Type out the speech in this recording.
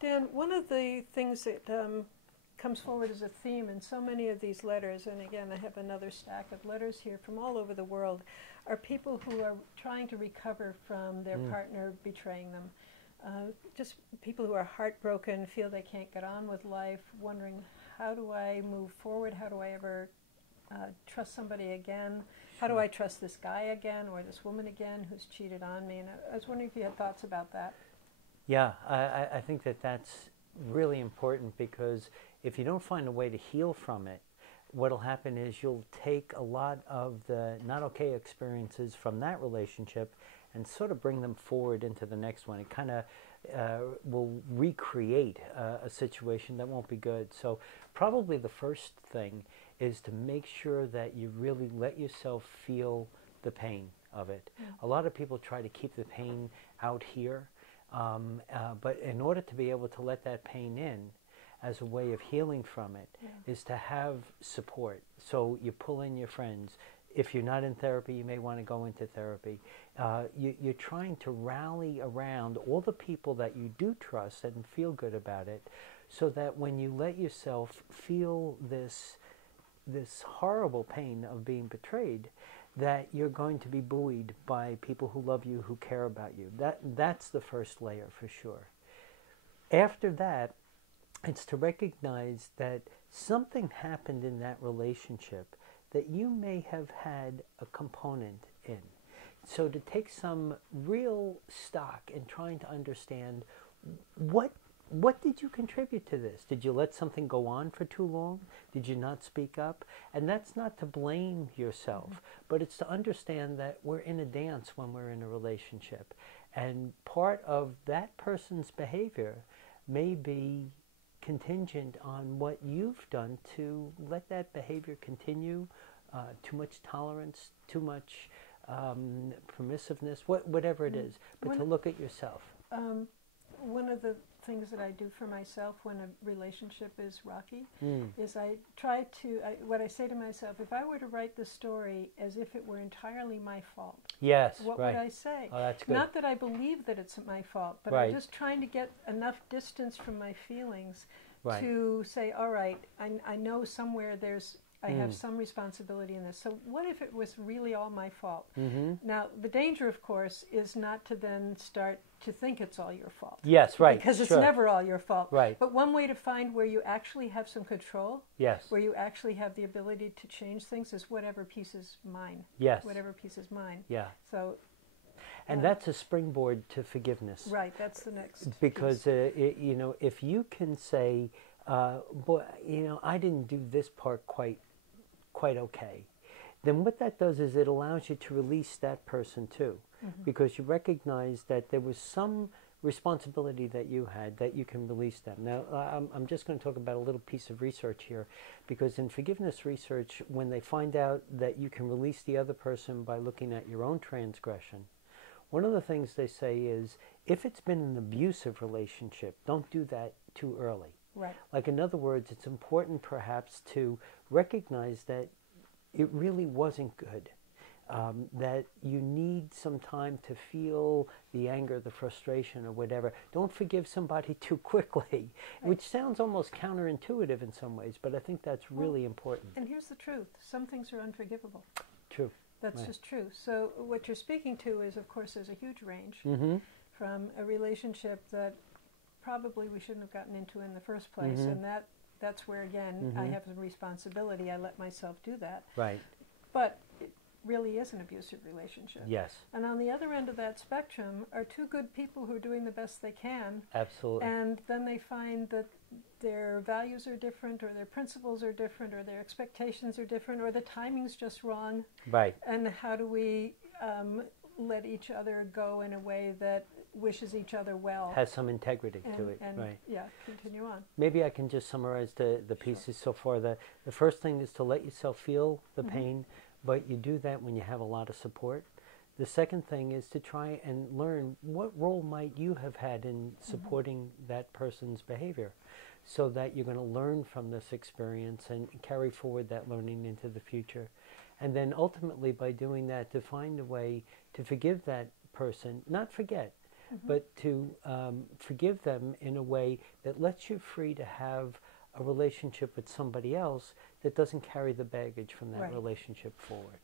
Dan, one of the things that comes forward as a theme in so many of these letters, and again, I have another stack of letters here from all over the world, are people who are trying to recover from their partner betraying them. Just people who are heartbroken, feel they can't get on with life, wondering, how do I move forward? How do I ever trust somebody again? How do I trust this guy again or this woman again who's cheated on me? And I was wondering if you had thoughts about that. Yeah, I think that that's really important, because if you don't find a way to heal from it, what'll happen is you'll take a lot of the not okay experiences from that relationship and sort of bring them forward into the next one. It kind of will recreate a situation that won't be good. So probably the first thing is to make sure that you really let yourself feel the pain of it. A lot of people try to keep the pain out here, but in order to be able to let that pain in as a way of healing from it is to have support. So you pull in your friends. If you're not in therapy, you may want to go into therapy. You're trying to rally around all the people that you do trust and feel good about it, so that when you let yourself feel this horrible pain of being betrayed, that you're going to be buoyed by people who love you, who care about you. That's the first layer for sure. After that, it's to recognize that something happened in that relationship that you may have had a component in. So to take some real stock in trying to understand what did you contribute to this? Did you let something go on for too long? Did you not speak up? And that's not to blame yourself, but it's to understand that we're in a dance when we're in a relationship. And part of that person's behavior may be contingent on what you've done to let that behavior continue, too much tolerance, too much permissive,ness, whatever it is, but to look at yourself. One of the things that I do for myself when a relationship is rocky is I try to, what I say to myself, if I were to write the story as if it were entirely my fault, what would I say? Oh, that's good. Not that I believe that it's my fault, but I'm just trying to get enough distance from my feelings to say, all right, I know somewhere I have some responsibility in this. So what if it was really all my fault? Now, the danger, of course, is not to then start to think it's all your fault. Yes, right. Because it's never all your fault. Right. But one way to find where you actually have some control, where you actually have the ability to change things, is whatever piece is mine. Yes. Whatever piece is mine. Yeah. So. And that's a springboard to forgiveness. Right, that's the next because, if you can say, boy, I didn't do this part quite okay, then what that does is it allows you to release that person too, because you recognize that there was some responsibility that you had, that you can release them. Now, I'm just going to talk about a little piece of research here, because in forgiveness research, when they find out that you can release the other person by looking at your own transgression, one of the things they say is, if it's been an abusive relationship, don't do that too early. Right. Like, in other words, it's important perhaps to recognize that it really wasn't good, that you need some time to feel the anger, the frustration, or whatever. Don't forgive somebody too quickly, which sounds almost counterintuitive in some ways, but I think that's really important. And here's the truth. Some things are unforgivable. True. That's just true. So what you're speaking to is, of course, there's a huge range from a relationship that probably we shouldn't have gotten into in the first place, and that's where, again, I have a responsibility. I let myself do that. Right. But it really is an abusive relationship. Yes. And on the other end of that spectrum are two good people who are doing the best they can. Absolutely. And then they find that their values are different, or their principles are different, or their expectations are different, or the timing's just wrong. Right. And how do we let each other go in a way that wishes each other well, has some integrity to it, and right? Continue on. Maybe I can just summarize the pieces so far. The first thing is to let yourself feel the pain, but you do that when you have a lot of support. The second thing is to try and learn, what role might you have had in supporting that person's behavior, so that you're going to learn from this experience and carry forward that learning into the future. And then ultimately, by doing that, to find a way to forgive that person, not forget, but to forgive them in a way that lets you free to have a relationship with somebody else that doesn't carry the baggage from that Right. relationship forward.